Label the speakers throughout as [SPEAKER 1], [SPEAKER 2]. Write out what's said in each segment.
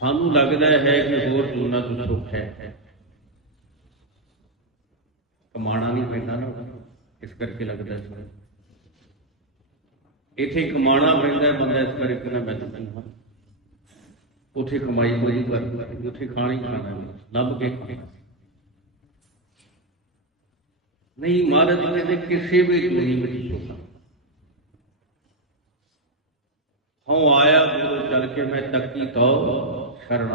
[SPEAKER 1] ਸਾਨੂੰ ਲੱਗਦਾ ਹੈ ਕਿ ਹੋਰ ਜੂਨਾ ਤੋਂ ਸੁੱਖ ਹੈ। ਕਮਾਣਾ ਨਹੀਂ ਪੈਂਦਾ ਨਾ ਇਸ ਕਰਕੇ ਲੱਗਦਾ ਹੈ ਇੱਥੇ ਕਮਾਣਾ ਪੈਂਦਾ, ਬੰਦਾ ਇਸ ਕਰਕੇ ਨਾ ਮੈਂ ਤਾਂ ਉੱਥੇ ਕਮਾਈ ਕੋਈ ਕਰ ਉੱਥੇ ਖਾਣਾ ਹੀ ਖਾਣਾ ਲੱਭ ਕੇ ਖਾਣਾ ਨਹੀਂ, ਮਹਾਰਾਜ ਕਹਿੰਦੇ, ਕਿਸੇ ਵੀ ਦੁਨੀ ਵਿੱਚ ਸੁੱਖ ਹਉ ਆਇਆ ਗੁਰੂ, ਚਲ ਕੇ ਮੈਂ ਤੱਕੀ ਤੋ ਸ਼ਰਨ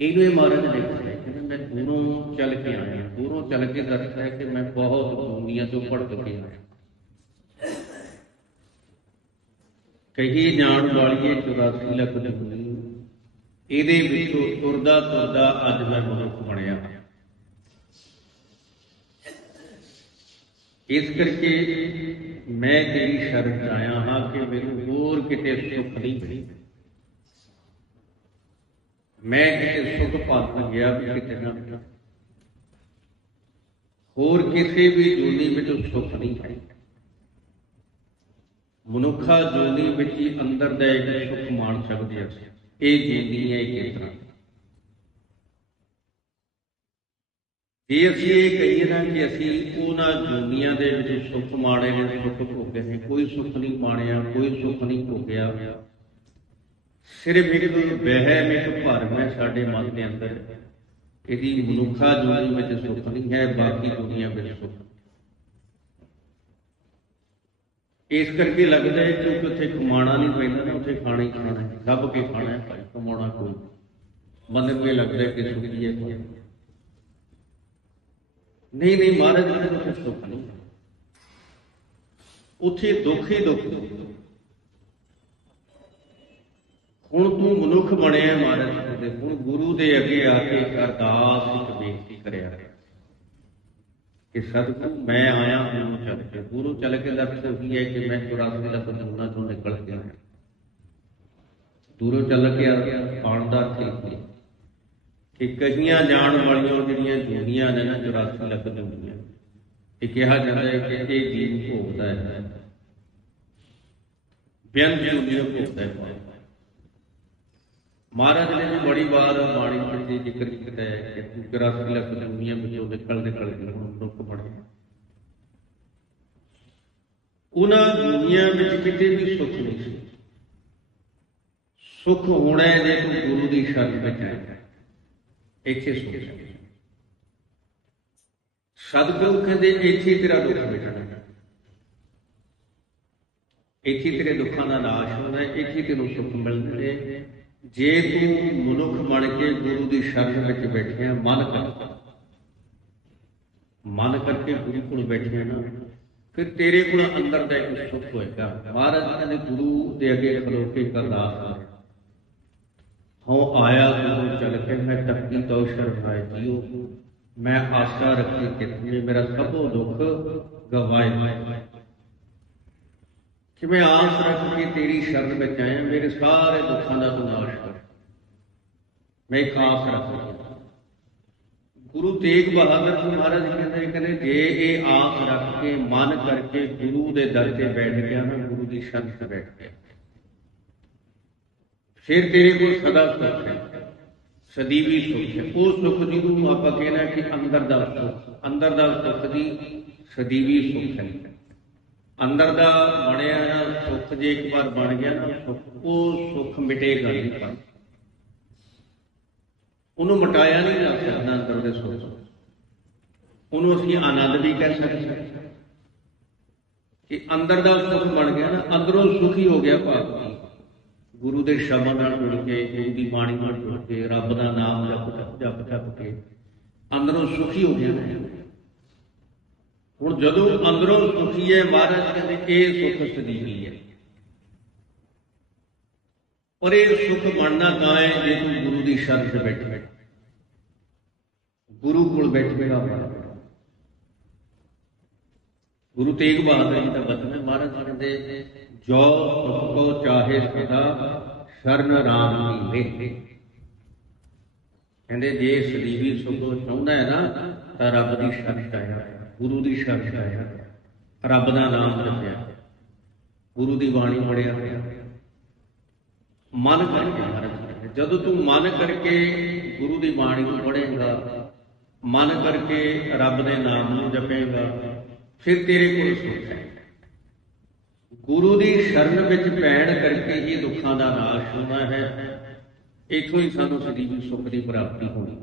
[SPEAKER 1] ਇਹਨੂੰ ਇਹ ਮਹਾਰਾਜ ਨੇ ਕਿਹਾ ਕਿ ਮੈਂ ਦੂਰੋਂ ਚੱਲ ਕੇ ਆਇਆ। ਦੂਰੋਂ ਚੱਲ ਕੇ ਦੱਸਦਾ ਹੈ ਕਿ ਮੈਂ ਬਹੁਤ ਦੁਨੀਆ ਤੋਂ ਭਟਕ ਕੇ ਆਇਆ। ਕਹੀ ਜਾਣ ਵਾਲੀਏ ਇਹ 84 ਲੱਖ ਦੁਨੀਆ। ਇਹਦੇ ਵਿੱਚੋਂ ਤੁਰਦਾ ਤੁਰਦਾ ਅੱਜ ਮੈਂ ਮਨੁੱਖ ਬਣਿਆ। ਇਸ ਕਰਕੇ ਮੈਂ ਤੇਰੀ ਸ਼ਰਨ 'ਚ ਆਇਆ ਹਾਂ ਕਿ ਮੈਨੂੰ ਹੋਰ ਕਿਤੇ ਸੁੱਖ ਨਹੀਂ ਮਿਲੀ ਮੈਂ ਕਿਤੇ ਸੁੱਖ ਭੱਜ ਗਿਆ ਵੀ ਕਿਤੇ ਨਾ ਹੋਰ ਕਿਸੇ ਵੀ ਜੋਨੀ ਵਿੱਚ ਸੁੱਖ ਨਹੀਂ ਹੈ। ਮਨੁੱਖਾ ਜੋਨੀ ਵਿੱਚ ਹੀ ਅੰਦਰ ਦਾ ਇੱਕ ਸੁੱਖ ਮਾਣ ਸਕਦੇ ਹਾਂ ਅਸੀਂ। ਇਹ ਜੀਨੀ ਹੈ ਇਹ ਕਿਸ ਤਰ੍ਹਾਂ? ਜੇ ਅਸੀਂ ਇਹ ਕਹੀਏ ਨਾ ਕਿ ਅਸੀਂ ਉਹਨਾਂ ਦੁਨੀਆਂ ਦੇ ਵਿੱਚ ਸੁੱਖ ਮਾਣੇ ਨੇ ਸੁੱਖ ਭੋਗੇ ਨੇ ਕੋਈ ਸੁੱਖ ਨਹੀਂ ਮਾਣਿਆ ਕੋਈ ਸੁੱਖ ਨਹੀਂ ਭੋਗਿਆ। ਸਿਰਫ ਇੱਕ ਵਹਿਮ, ਇੱਕ ਭਰਮ ਹੈ ਸਾਡੇ ਮਨ ਦੇ ਅੰਦਰ। ਇਹਦੀ ਮਨੁੱਖਾ ਜੁਨੀ ਵਿੱਚ ਸੁੱਖ ਨਹੀਂ ਹੈ, ਬਾਕੀ ਦੁਨੀਆ ਵਿੱਚ ਸੁੱਖ ਇਸ ਕਰਕੇ ਲੱਗਦਾ ਹੈ ਕਿ ਉੱਥੇ ਕਮਾਣਾ ਨਹੀਂ ਪੈਂਦਾ ਨਾ, ਉੱਥੇ ਖਾਣਾ ਹੀ ਖਾਣਾ ਹੈ। ਲੱਭ ਕੇ ਖਾਣਾ ਹੈ, ਭਾਈ, ਕਮਾਉਣਾ ਕੋਈ ਬੰਦੇ ਨੂੰ ਇਹ ਲੱਗਦਾ ਹੈ ਕਿ ਸੁਖੀ ਹੈ ਕੋਈ ਨਹੀਂ ਨਹੀਂ, ਮਹਾਰਾਜ ਜੀ ਦਾ ਕੁਝ ਦੁੱਖ ਨਹੀਂ ਉੱਥੇ ਦੁੱਖ ਹੀ ਦੁੱਖ। ਹੁਣ ਤੂੰ ਮਨੁੱਖ ਬਣਿਆ ਮਹਾਰਾਜ ਦੇ। ਹੁਣ ਗੁਰੂ ਦੇ ਅੱਗੇ ਆ ਕੇ ਇੱਕ ਅਰਦਾਸ ਇੱਕ ਬੇਨਤੀ ਕਰਿਆ ਕਿ ਸਤਿਗੁਰੂ, ਮੈਂ ਆਇਆ ਗੁਰੂ ਚੱਲ ਕੇ। ਗੁਰੂ ਚੱਲ ਕੇ ਲਫ਼ਜ਼ ਉਹੀ ਹੈ ਕਿ ਮੈਂ 84 ਲੱਖ ਦੁਨੀਆਂ ਤੋਂ ਨਿਕਲ ਗਿਆ ਦੂਰੋਂ ਚੱਲ ਕੇ ਆ ਗਿਆ ਆਉਣ ਦਾ ਠੀਕ ਨਹੀਂ। ਕਿ ਕਹੀਆਂ ਜਾਣ ਵਾਲੀਆਂ ਜਿਹੜੀਆਂ ਜੁਨੀਆਂ ਨੇ ਨਾ 84 ਲੱਖ ਦੁਨੀਆਂ ਇਹ ਕਿਹਾ ਜਾਂਦਾ ਹੈ ਕਿ ਇਹ ਜੀਵ ਭੋਗਦਾ ਹੈ। ਬਿਆਨ ਜੁਨੀਆਂ ਭੋਗਦਾ ਹੈ। ਮਹਾਰਾਜ ਨੇ ਵੀ ਬੜੀ ਵਾਰ ਬਾਣੀ ਵਿੱਚ ਇਹ ਜ਼ਿਕਰ ਕੀਤਾ ਹੈ ਕਿ ਤੂੰ 84 ਲੱਖ ਦੁਨੀਆਂ ਵਿੱਚੋਂ ਨਿਕਲ ਨਿਕਲ ਕੇ ਮਨੁੱਖ ਬਣੇ ਉਹਨਾਂ ਦੁਨੀਆਂ ਵਿੱਚ ਕਿਤੇ ਵੀ ਸੁੱਖ ਨਹੀਂ ਸੀ। ਸੁੱਖ ਹੋਣਾ ਜੇ ਤੂੰ ਗੁਰੂ ਦੀ ਸ਼ਰਨ ਵਿੱਚ ਆਇਆ। ਇੱਥੇ ਸੁੱਖ ਸਤਿਗੁਰੂ ਕਹਿੰਦੇ, ਇੱਥੇ ਤੇਰਾ ਦੁੱਖ ਮਿਟਣਾ। ਇੱਥੇ ਤੇਰੇ ਦੁੱਖਾਂ ਦਾ ਨਾਸ਼ ਹੋਣਾ, ਇੱਥੇ ਤੈਨੂੰ ਸੁੱਖ ਮਿਲਣਾ। ਜੇ ਤੂੰ ਮਨੁੱਖ ਬਣ ਕੇ ਗੁਰੂ ਦੀ ਸ਼ਰਨ ਵਿੱਚ ਬੈਠਿਆ, ਮਨ ਕਰ ਮਨ ਕਰਕੇ ਗੁਰੂ ਕੋਲ ਬੈਠਿਆ ਨਾ, ਫਿਰ ਤੇਰੇ ਕੋਲ ਅੰਦਰ ਦਾ ਇੱਕ ਸੁੱਖ ਹੋਏਗਾ। ਮਹਾਰਾਜ ਕਹਿੰਦੇ, ਗੁਰੂ ਦੇ ਅੱਗੇ ਖਲੋ ਕੇ ਅਰਦਾਸ ਹਉ ਆਇਆ ਗੁਰੂ ਚਲ ਕੇ ਮੈਂ ਤੱਕੀ ਤੋ ਸ਼ਰਨ ਆਇ ਮੈਂ ਆਸ਼ਾ ਰੱਖੀ ਕਿ ਤੁਮੇ ਮੇਰਾ ਸਭੋ ਦੁੱਖ ਗਵਾਏ। ਕਿ ਮੈਂ ਆਸ ਰੱਖ ਕੇ ਤੇਰੀ ਸ਼ਰਨ ਵਿੱਚ ਆਇਆ, ਮੇਰੇ ਸਾਰੇ ਦੁੱਖਾਂ ਦਾ ਤੂੰ ਨਾਸ਼ ਕਰ। ਮੈਂ ਇੱਕ ਆਸ ਗੁਰੂ ਤੇਗ ਬਹਾਦਰ ਜੀ ਮਹਾਰਾਜ ਜੀ ਕਹਿੰਦੇ ਕਹਿੰਦੇ, ਜੇ ਇਹ ਆਸ ਰੱਖ ਕੇ ਮਨ ਕਰਕੇ ਗੁਰੂ ਦੇ ਦਰ ਤੇ ਬੈਠ ਗਿਆ, ਮੈਂ ਗੁਰੂ ਦੀ ਸ਼ਰਨ ਤੇ ਬੈਠ ਗਿਆ। ਫਿਰ ਤੇਰੇ ਕੋਲ ਸਦਾ ਸੁੱਖ ਹੈ ਸਦੀਵੀ ਸੁੱਖ ਹੈ। ਉਹ ਸੁੱਖ ਜਿਹਨੂੰ ਆਪਾਂ ਕਹਿਣਾ ਕਿ ਅੰਦਰ ਦਾ ਸੁੱਖ, ਅੰਦਰ ਦਾ ਸੁੱਖ ਦੀ ਸਦੀਵੀ ਸੁੱਖ ਹੈ। ਅੰਦਰ ਦਾ ਬਣਿਆ ਨਾ ਸੁੱਖ ਜੇ ਇੱਕ ਵਾਰ ਬਣ ਗਿਆ ਨਾ ਸੁੱਖ ਉਹ ਸੁੱਖ ਮਿਟੇਗਾ ਨਹੀਂ ਪਰ ਉਹਨੂੰ ਮਟਾਇਆ ਨਹੀਂ ਜਾ ਸਕਦਾ ਅੰਦਰ ਦੇ ਸੁਖ ਉਹਨੂੰ ਅਸੀਂ ਆਨੰਦ ਵੀ ਕਹਿ ਸਕਦੇ ਹਾਂ। ਕਿ ਅੰਦਰ ਦਾ ਸੁੱਖ ਬਣ ਗਿਆ ਨਾ, ਅੰਦਰੋਂ ਸੁਖੀ ਹੋ ਗਿਆ ਭਾਵ। ਗੁਰੂ ਦੇ ਸ਼ਬਦ ਨਾਲ ਜੁੜ ਕੇ ਗੁਰੂ ਦੀ ਬਾਣੀ ਨਾਲ ਜੁੜ ਕੇ, ਰੱਬ ਦਾ ਨਾਮ ਜਪ ਜਪ ਜਪ ਕੇ ਅੰਦਰੋਂ ਸੁਖੀ ਹੋ ਗਿਆ ਹੁਣ ਜਦੋਂ ਅੰਦਰੋਂ ਸੁਖੀ ਹੈ, ਮਹਾਰਾਜ ਕਹਿੰਦੇ, ਇਹ ਸੁੱਖ ਸਦੀਵੀ ਹੈ। ਪਰ ਇਹ ਸੁੱਖ ਬਣਨਾ ਤਾਂ ਹੈ ਜੇ ਤੂੰ ਗੁਰੂ ਦੀ ਸ਼ਰਨ 'ਚ ਬੈਠੇ ਗੁਰੂ ਕੋਲ ਬੈਠੇਗਾ ਗੁਰੂ ਤੇਗ ਬਹਾਦਰ ਜੀ ਦਾ ਬਚਨ ਹੈ, ਮਹਾਰਾਜ ਕਹਿੰਦੇ ਜੋ ਸੁਖ ਚਾਹੇ ਸਦਾ, ਸ਼ਰਨ ਰਾਮ ਦੀ ਵੇ ਕਹਿੰਦੇ, ਜੇ ਸਦੀਵੀ ਸੁਖ ਚਾਹੁੰਦਾ ਹੈ ਨਾ, ਤਾਂ ਰੱਬ ਦੀ ਸ਼ਰਨ 'ਚ ਆਇਆ, ਗੁਰੂ ਦੀ ਸ਼ਰਨ 'ਚ ਆਇਆ, ਰੱਬ ਦਾ ਨਾਮ ਜਪਿਆ ਗੁਰੂ ਦੀ ਬਾਣੀ ਪੜਿਆ ਮਨ ਕਰਕੇ ਮਹਾਰਾਜ ਜਦੋਂ ਤੂੰ ਮਨ ਕਰਕੇ ਗੁਰੂ ਦੀ ਬਾਣੀ ਨੂੰ ਪੜ੍ਹੇਗਾ, ਮਨ ਕਰਕੇ ਰੱਬ ਦੇ ਨਾਮ ਨੂੰ ਜਪੇਗਾ, ਫਿਰ ਤੇਰੇ ਕੋਲ ਸੁੱਖ ਹੈ। ਗੁਰੂ ਦੀ ਸ਼ਰਨ ਵਿੱਚ ਪੈਣ ਕਰਕੇ ਹੀ ਦੁੱਖਾਂ ਦਾ ਨਾਸ਼ ਹੋਣਾ ਹੈ। ਇਥੋਂ ਹੀ ਸਾਨੂੰ ਸਦੀਵੀ ਸੁੱਖ ਦੀ ਪ੍ਰਾਪਤੀ ਹੋਣੀ।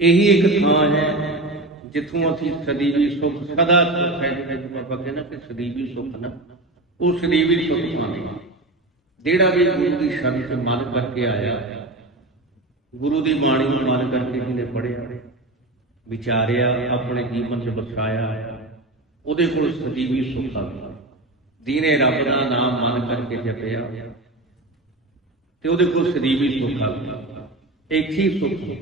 [SPEAKER 1] ਇਹੀ ਇੱਕ ਥਾਂ ਹੈ ਜਿੱਥੋਂ ਅਸੀਂ ਸਦੀਵੀ ਸੁੱਖ ਸਦਾ ਸੁੱਖ ਹੈ। ਜਿਹਦੇ ਵਿੱਚ ਆਪਾਂ ਕਹਿੰਦੇ ਕਿ ਸਦੀਵੀ ਸੁੱਖ ਨਾ, ਉਹ ਸਦੀਵੀ ਸੁੱਖ ਪਾਉਂਦੇ ਹਾਂ ਜਿਹੜਾ ਵੀ ਗੁਰੂ ਦੀ ਸ਼ਰਨ ਤੇ ਮਨ ਕਰਕੇ ਆਇਆ, ਗੁਰੂ ਦੀ ਬਾਣੀ ਨੂੰ ਮਨ ਕਰਕੇ ਜਿਹਨੇ ਪੜਿਆ ਵਿਚਾਰਿਆ, ਆਪਣੇ ਜੀਵਨ 'ਚ ਵਸਾਇਆ ਉਹਦੇ ਕੋਲ ਸਦੀਵੀ ਸੁੱਖ ਆ ਗਿਆ। ਦੀਨੇ ਰੱਬ ਦਾ ਨਾਮ ਮਨ ਕਰਕੇ ਜਪਿਆ। ਤੇ ਉਹਦੇ ਕੋਲ ਸਦੀਵੀ ਸੁੱਖ ਆ। ਗਿਆ ਹੀ ਸੁੱਖ।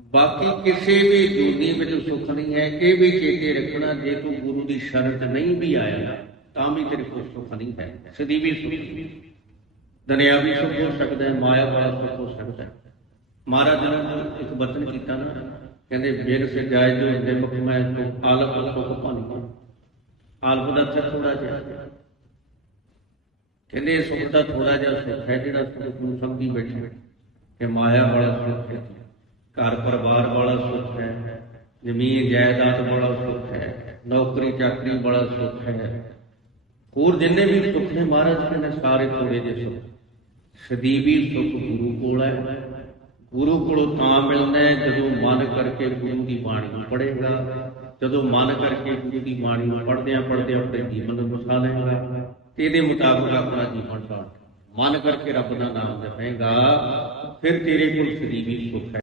[SPEAKER 1] ਬਾਕੀ ਕਿਸੇ ਵੀ ਜੁਨੀ ਵਿੱਚ ਸੁੱਖ ਨਹੀਂ ਹੈ। ਇਹ ਵੀ ਚੇਤੇ ਰੱਖਣਾ, ਜੇ ਤੂੰ ਗੁਰੂ ਦੀ ਸ਼ਰਨ ਨਹੀਂ ਵੀ ਆਇਆ ਤਾਂ ਵੀ ਤੇਰੇ ਕੋਲ ਸੁੱਖ ਨਹੀਂ ਹੈ ਸਦੀਵੀ ਸੁੱਖ। ਦੁਨਿਆਵੀ ਸੁੱਖ ਹੋ ਸਕਦਾ ਹੈ, ਮਾਇਆ ਵਾਲਾ ਸੁੱਖ ਹੋ ਸਕਦਾ ਹੈ। ਮਹਾਰਾਜ ਨੇ ਇੱਕ ਬਚਨ ਕੀਤਾ ਨਾ, ਕਹਿੰਦੇ, ਬਿਨ ਸੇ ਜਾਇ ਜੋ ਹਿੰਦੇ ਮੁਖ ਮੈਂ, ਤੋ ਆਲਪ ਸੁਖ ਪਾਣੀ ਆਲਪ ਦਾ ਅਰਥ ਥੋੜਾ ਜਿਹਾ। ਕਹਿੰਦੇ ਇਹ ਸੁਖ ਦਾ ਥੋੜਾ ਜਿਹਾ ਸੁਖ ਹੈ ਜਿਹੜਾ ਸੁਖ ਨੂੰ ਸਮਝੀ ਬੈਠੇ ਕਿ ਮਾਇਆ ਵਾਲਾ ਸੁਖ ਹੈ। ਘਰ ਪਰਿਵਾਰ ਵਾਲਾ ਸੁਖ ਹੈ। ਜ਼ਮੀਨ, ਜਾਇਦਾਦ ਵਾਲਾ ਸੁਖ ਹੈ। ਨੌਕਰੀ, ਚਾਕਰੀ ਵਾਲਾ ਸੁਖ ਹੈ। ਹੋਰ ਜਿੰਨੇ ਵੀ ਸੁੱਖ ਨੇ ਮਹਾਰਾਜ ਕਹਿੰਦੇ ਸਾਰੇ ਥੋੜੇ ਜਿਹੇ ਸੁੱਖ। ਸਦੀਵੀ ਸੁੱਖ ਗੁਰੂ ਕੋਲ ਹੈ। ਗੁਰੂ ਕੋਲੋਂ ਤਾਂ ਮਿਲਦਾ ਹੈ ਜਦੋਂ ਮਨ ਕਰਕੇ ਗੁਰੂ ਦੀ ਬਾਣੀ ਪੜ੍ਹੇਗਾ। ਜਦੋਂ ਮਨ ਕਰਕੇ ਗੁਰੂ ਦੀ ਬਾਣੀ ਨੂੰ ਪੜ੍ਹਦਿਆਂ ਪੜ੍ਹਦਿਆਂ ਆਪਣੇ ਜੀਵਨ ਨੂੰ ਵਸਾ ਲਏਗਾ। ਤੇ ਇਹਦੇ ਮੁਤਾਬਕ ਆਪਣਾ ਜੀਵਨ ਸਾਰ ਮਨ ਕਰਕੇ ਰੱਬ ਦਾ ਨਾਮ ਜਪੇਗਾ, ਫਿਰ ਤੇਰੇ ਕੋਲ ਸਦੀਵੀ ਸੁੱਖ ਹੈ